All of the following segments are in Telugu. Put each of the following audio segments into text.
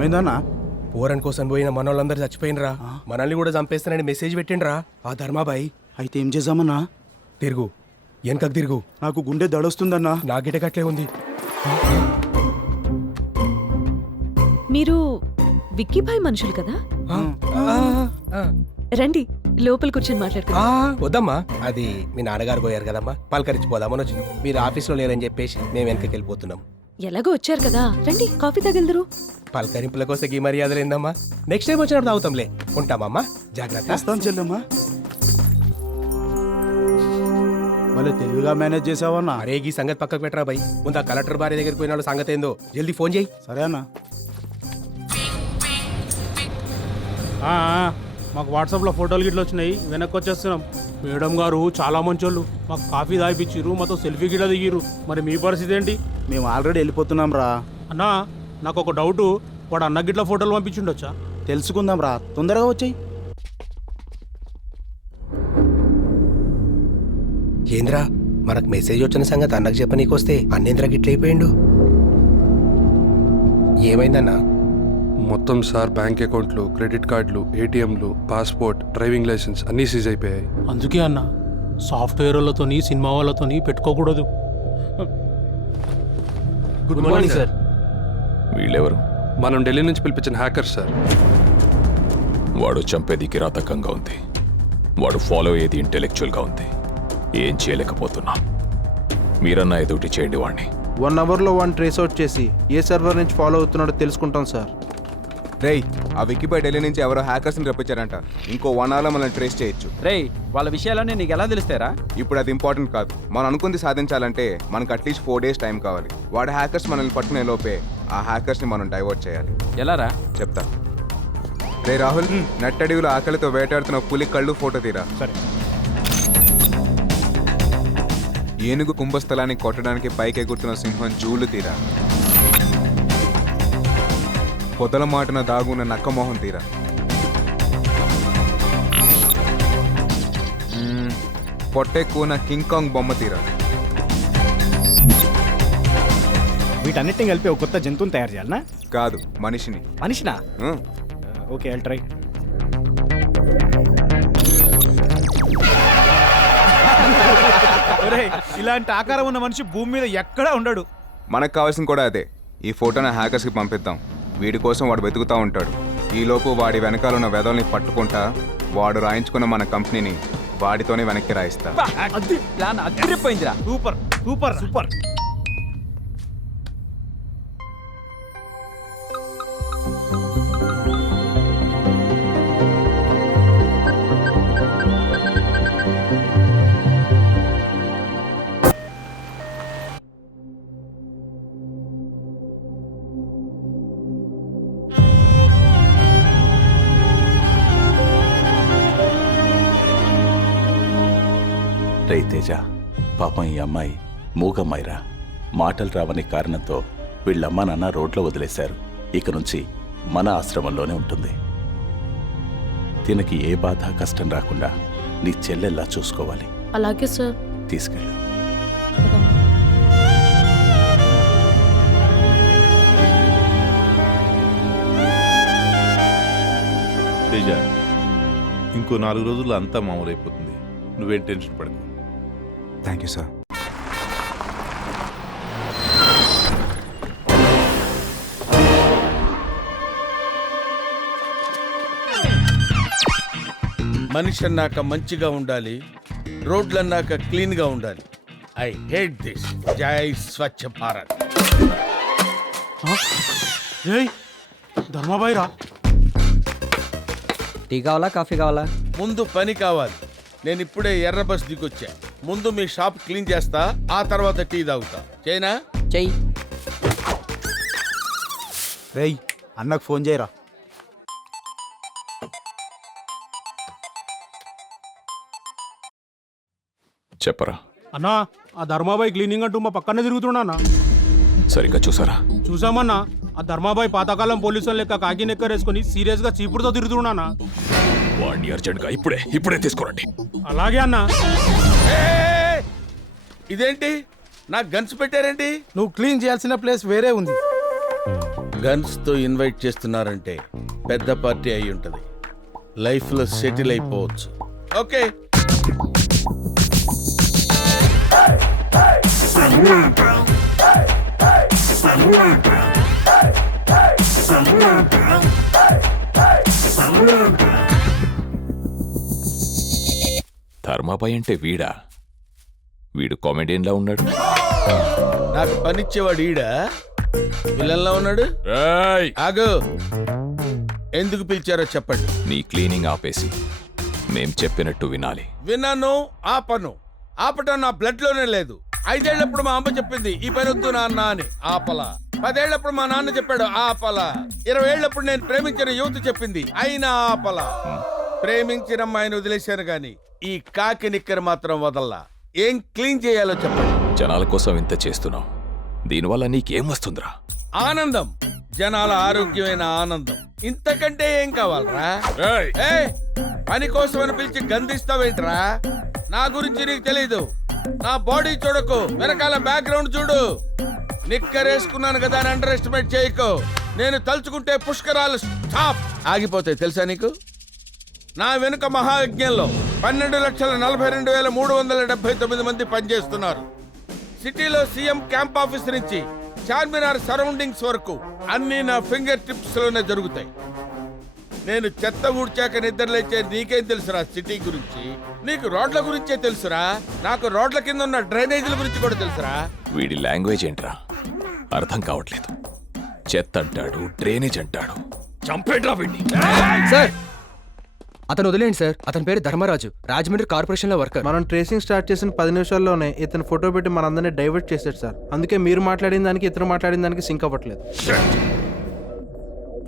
ఏమైందన్నా? పోరన్ కోసం పోయిన మనోళ్ళందరూ చచ్చిపోయినరా, మనల్ని కూడా చంపేస్తానని మెసేజ్ పెట్టిండ్రా ఆ ధర్మాబాయి. అయితే ఏం చేద్దామన్నా? తిరుగు, వెనకకు తిరుగు. నాకు గుండె దడొస్తుందన్నా. నా గిటకట్లే ఉంది. మీరు విక్కీభాయ్ మనుషులు కదా? రండి లోపల కూర్చొని మాట్లాడుకుందాం. వద్దమ్మా, అది మీ నాన్నగారు పోయారు కదమ్మా, పలకరించిపోదామని వచ్చినాం. మీరు ఆఫీస్లో లేరని చెప్పేసి మేము వెనకకి వెళ్ళిపోతున్నాం. ఎలాగో వచ్చారు కదా, రండి కాఫీ తగలదురు. పలకరింపుల కోసం ఈ మర్యాదలు ఏందమ్మా? నెక్స్ట్ టైం వచ్చినప్పుడు తాగుతాంలే. ఉంటామమ్మా, జాగ్రత్త. వస్తాను చెల్లెమ్మా. మళ్ళీ తెలివిగా మేనేజ్ చేసావన్నా. అరే ఈ సంగతి పక్కకు పెట్టరా బాయ్. ముందు ఆ కలెక్టర్ భార్య దగ్గరికి పోయిన సంగతి ఏందో జల్దీ ఫోన్ చేయి. సరే అన్నా. మాకు వాట్సాప్లో ఫోటోలు గిట్ల వచ్చినాయి, వెనక్కి వచ్చేస్తున్నాం. మేడం గారు చాలా మంచోళ్ళు, మాకు కాఫీ తాగిపించారు, మాతో సెల్ఫీ గిట్ల దిగిరు. మరి మీ పరిస్థితి ఏంటి? మేము ఆల్రెడీ వెళ్ళిపోతున్నాం రా. అన్నా నాకు ఒక డౌటు, వాడు అన్న గిట్ల ఫోటోలు పంపించుండొచ్చా? తెలుసుకుందాం రా, తొందరగా వచ్చాయి. ఏంద్రా, మనకు మెసేజ్ వచ్చిన సంగతి అన్నకు చెప్పనీకొస్తే అన్నేంద్రా గిట్లయిపోయిండు. ఏమైందన్నా? మొత్తం సార్ బ్యాంక్ అకౌంట్లు, క్రెడిట్ కార్డులు, ఏటీఎంలు, పాస్పోర్ట్, డ్రైవింగ్ లైసెన్స్ అన్నీ సీజ్ అయిపోయాయి. అందుకే అన్న సాఫ్ట్వేర్ వాళ్ళతోని సినిమా వాళ్ళతోని పెట్టుకోకూడదు. Good morning sir. వీళ్ళెవరు? మనం ఢిల్లీ నుంచి పిలిపించిన హ్యాకర్ సార్. వాడు చంపేది కిరాతకంగా ఉంది, వాడు ఫాలో అయ్యేది ఇంటెలెక్చువల్గా ఉంది. ఏం చేయలేకపోతున్నా. మీరన్నా ఎదుటి చేయండి వాడిని. 1 అవర్లో వాడిని ట్రేస్ అవుట్ చేసి ఏ సర్వర్ నుంచి ఫాలో అవుతున్నాడో తెలుసుకుంటాం సార్. రేయ్, ఆ వికీపీడియా ఢిల్లీ నుంచి ఎవరో హ్యాకర్స్ని రప్పించారంట. ఇంకో 1 అవర్లో మనల్ని ట్రేస్ చేయొచ్చు. రేయ్, వాళ్ళ విషయాలన్నీ నీకు ఎలా తెలుస్తారా? ఇప్పుడు అది ఇంపార్టెంట్ కాదు. మనం అనుకుంది సాధించాలంటే మనకు అట్లీస్ట్ 4 days టైం కావాలి. వాడు హ్యాకర్స్ మనల్ని పట్టుకునే లోపే ఆ హ్యాకర్స్ని మనం డైవర్ట్ చేయాలి. ఎలారా? చెప్తా. రే రాహుల్, నట్టడివిలో ఆకలితో వేటాడుతున్న పులి కళ్ళు ఫోటో తీరా. సరే. ఏనుగు కుంభస్థలాన్ని కొట్టడానికి పైకి ఎగురుతున్న సింహం జూలు తీరా. పొదల మాటన దాగున్న నక్కమోహం తీరా. పొట్టెక్కువ కింగ్ కాంగ్ బొమ్మ తీరా. వీటన్నిటిని కలిపి ఒక కొత్త జంతువుని తయారు చేయాలనా? కాదు, మనిషిని. మనిషినా? ఆ. Okay, I'll try. ఇలాంటి ఆకారం ఉన్న మనిషి భూమి మీద ఎక్కడా ఉండడు. మనకు కావాల్సింది కూడా అదే. ఈ ఫోటోని హ్యాకర్స్కి పంపిద్దాం. వీడి కోసం వాడు వెతుకుతూ ఉంటాడు. ఈలోపు వాడి వెనకాల ఉన్న వెదల్ని పట్టుకుంటా వాడు రాయించుకున్న మన కంపెనీని వాడితోనే వెనక్కి రాయిస్తా. Super super super. రే తేజ, పాపం ఈ అమ్మాయి మూగమ్మాయిరా. మాటలు రావని కారణంతో వీళ్ళమ్మ నాన్న రోడ్లో వదిలేశారు. ఇక నుంచి మన ఆశ్రమంలోనే ఉంటుంది. తినకి ఏ బాధ కష్టం రాకుండా నీ చెల్లెల్లా చూసుకోవాలి. అలాగే సార్. తీసుకెళ్ళు. తేజ, ఇంకో 4 రోజుల్లో అంతా మామూలైపోతుంది. నువ్వేం టెన్షన్ పడకు. Thank you sir. మనిషి అన్నాక మంచిగా ఉండాలి, రోడ్లన్నాక క్లీన్గా ఉండాలి. I hate this. జై స్వచ్ఛ భారత్. ధర్మాబాయి రా. టీ కావాలా కాఫీ కావాలా? ముందు పని కావాలి. నేను ఇప్పుడే ఎర్ర బస్ దిగొచ్చా. ముందు మీ షాప్ క్లీన్ చేస్తా, ఆ తర్వాత టీ తాగుతా. చేయనా? చెయ్యి. రేయ్, అన్నకు ఫోన్ చేయరా. చెప్పరా. అన్నా, ఆ ధర్మాబాయి క్లీనింగ్ అంటూ మా పక్కనే తిరుగుతున్నా అన్న. సరిగ్గా చూసారా? చూసామన్నా. ఆ ధర్మాబాయి పాతకాలం పోలీసులు లెక్క కాకి నెక్కరేసుకుని సీరియస్ గా చీపుడుతో తిరుగుతున్నా. వాడిని అర్జెంట్ గా ఇప్పుడే తీసుకురండి. అలాగే అన్నా. ఇదేంటి నాకు గన్స్ పెట్టారేంటి? నువ్వు క్లీన్ చేయాల్సిన ప్లేస్ వేరే ఉంది. గన్స్ తో ఇన్వైట్ చేస్తున్నారంటే పెద్ద పార్టీ అయి ఉంటది. లైఫ్ లో సెటిల్ అయిపోవచ్చు. ఓకే, ధర్మాబాయ్ అంటే వీడా? వీడు కామెడియన్లా ఉన్నాడు. నాకు పనిచ్చేవాడు ఈడ విలన్లా ఉన్నాడు. ఆగు, ఎందుకు పిలిచారో చెప్పండి. నీ క్లీనింగ్ ఆపేసి మేం చెప్పినట్టు వినాలి. విన్నాను, ఆపను. ఆపటం నా బ్లడ్ లోనే లేదు. 5 ఏళ్లప్పుడు మా అమ్మ చెప్పింది ఈ పని వద్దు నాన్న అని, ఆపల. 10 ఏళ్లప్పుడు మా నాన్న చెప్పాడు, ఆపల. 20 ఏళ్లప్పుడు నేను ప్రేమించిన యువత చెప్పింది, అయినా ఆపల. ప్రేమించిన అమ్మాయిని వదిలేశాను గాని ఈ కాకి నిక్కర మాత్రం వదల్లా. ఏం క్లీన్ చేయాలో చెప్పండి. జనాల కోసం ఇంత చేస్తున్నావు, దీనివల్ల నీకేం వస్తుందిరా? ఆనందం, జనాల ఆరోగ్యమైన ఆనందం. ఇంతకంటే ఏం కావాలరా? ఏయ్, పని కోసం అని పిలిచి గంధిస్తావేంట్రా? నా గురించి నీకు తెలీదు. నా బాడీ చూడకు, వెనకాల బ్యాక్గ్రౌండ్ చూడు. నిక్కరేసుకున్నాను కదా అని అండర్ ఎస్టిమేట్ చేయకు. నేను తలుచుకుంటే పుష్కరాలు స్టాప్ ఆగిపోతాయి తెలుసా నీకు? నా వెనుక మహాయజ్ఞంలో 12,42,379 మంది పనిచేస్తున్నారు. సిటీలో సీఎం క్యాంప్ ఆఫీస్ నుంచి చార్మినార్ సరౌండింగ్స్ వరకు అన్ని నా ఫింగర్ టిప్స్ లోనే జరుగుతాయి. నేను చెత్త ఊడ్చాక నిద్రలేచే నీకేం తెలుసురా సిటీ గురించి? నీకు రోడ్ల గురించే తెలుసురా. నాకు రోడ్ల కింద ఉన్న డ్రైనేజీల గురించి కూడా తెలుసురా. వీడి లాంగ్వేజ్ ఏంట్రా? అర్థం కావట్లేదు. చెత్త అంటాడు, డ్రైనేజ్ అంటాడు. చంపేట్రా వీడిని. సార్, అతను వదిలేండి సార్. అతని పేరు ధర్మరాజు, రాజమండ్రి కార్పొరేషన్ లో వర్కర్. మనం ట్రేసింగ్ స్టార్ట్ చేసిన 10 నిమిషాల్లోనే ఇతను ఫోటో పెట్టి మనందరినీ డైవర్ట్ చేశాడు సార్. అందుకే మీరు మాట్లాడిన దానికి ఇతను మాట్లాడిన దానికి సింక్ అవ్వట్లేదు.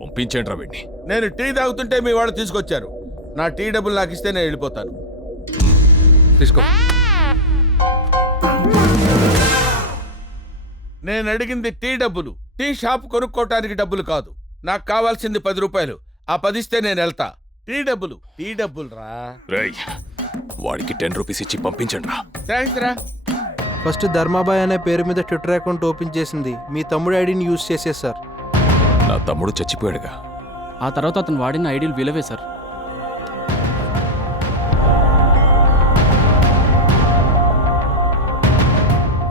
పంపించేంట్రా వీడిని. నేను టీ తాగుతుంటే మీ వాళ్ళు తీసుకొచ్చారు. నా టీ డబ్బులు నాకు ఇస్తే నేను వెళ్ళిపోతాను. తీసుకో. నేను అడిగింది టీ డబ్బులు, టీ షాప్ కొనుక్కోవటానికి డబ్బులు కాదు. నాకు కావాల్సింది 10 రూపాయలు. ఆ 10 ఇస్తే నేను వెళ్తా. టీ డబ్బులు రా. రేయ్, వాడికి 10 రూపీస్ ఇచ్చి పంపించండిరా. థ్యాంక్స్ రా. ఫస్ట్ ధర్మాబాయ్ అనే పేరు మీద ట్విట్టర్ అకౌంట్ ఓపెన్ చేసింది మీ తమ్ముడు ఐడిని యూజ్ చేసే సార్. నా తమ్ముడు చచ్చిపోయాడుగా. ఆ తర్వాత అతను వాడిన ఐడియల్ విలువే సార్.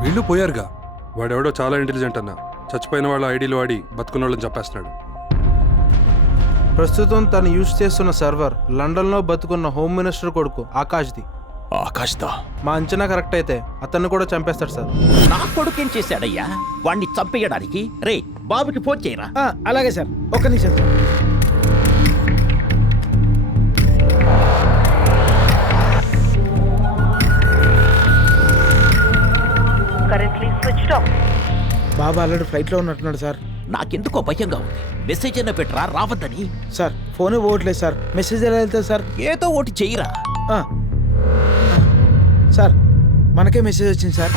వీళ్ళు పోయారుగా. వాడెవడో చాలా ఇంటెలిజెంట్ అన్న. చచ్చిపోయిన వాళ్ళ ఐడీలు వాడి బతుకున్న వాళ్ళని చంపేస్తున్నాడు. ప్రస్తుతం తను యూజ్ చేస్తున్న సర్వర్ లండన్లో బతుకున్న హోమ్ మినిస్టర్ కొడుకు ఆకాష్ది. ఆకాష్దా? మా అంచనా కరెక్ట్ అయితే అతన్ని కూడా చంపేస్తాడు సార్. నా కొడుకు ఏం చేశాడయ్యా వాణ్ణి చంపేయడానికి? రే, బాబుకి ఫోన్ చేయరా. అలాగే సార్, ఒక్క నిమిషం సార్. బాబా ఆల్రెడీ ఫ్లైట్లో ఉన్నట్టున్నాడు సార్. నాకెందుకో భయంగా ఉంది. మెసేజ్ అయినా పెట్టరా, రావద్దని. సార్ ఫోనే పోవట్లేదు సార్. మెసేజ్ ఎలా వెళ్తుంది సార్? ఏదో ఒకటి చెయ్యరా. సార్ మనకే మెసేజ్ వచ్చింది సార్.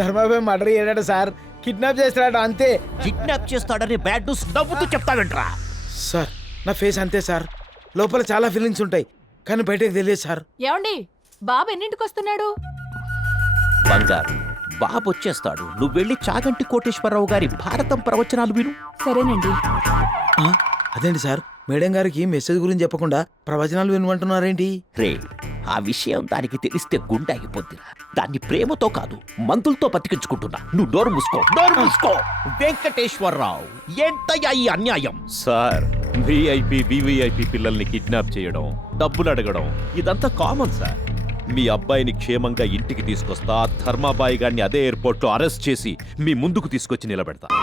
ధర్మాబాయ్ మర్డర్ చేయడాడు సార్. కిడ్నాప్ చేస్తాడు అంతే. కిడ్నాప్ చేస్తాడని బ్యాడ్ న్యూస్ నవ్వుతూ చెప్తావేంట్రా? సార్ నా ఫేస్ అంతే సార్. లోపల చాలా ఫీలింగ్స్ ఉంటాయి కానీ బయటకు తెలియదు సార్. ఏమండి, బాబు ఎన్నింటికి వస్తున్నాడు? బంగారు, బాబు వచ్చేస్తాడు. నువ్వు వెళ్ళి చాగంటి కోటేశ్వరరావు గారి భారతం ప్రవచనాలు విను. సరేనండి. అదేంటి సార్, మేడం గారికి మెసేజ్ గురించి చెప్పకుండా ప్రవచనాలు వినమంటున్నారేంటి? రే, ఆ విషయం దానికి తెలిస్తే గుండె ఆగిపోద్దిరా. దాన్ని ప్రేమతో కాదు, మందులతో బతికించుకుంటున్నా. నువ్వు నోరు మూసుకో, నోరు మూసుకో. వెంకటేశ్వరరావు, ఏంటయ్యా ఈ అన్యాయం? సార్, విఐపి వివిఐపి పిల్లల్ని కిడ్నాప్ చేయడం, డబ్బులు అడగడం ఇదంతా కామన్ సార్. మీ అబ్బాయిని క్షేమంగా ఇంటికి తీసుకొస్తా. ధర్మాబాయి గారిని అదే ఎయిర్పోర్ట్లో అరెస్ట్ చేసి మీ ముందుకు తీసుకొచ్చి నిలబెడతా.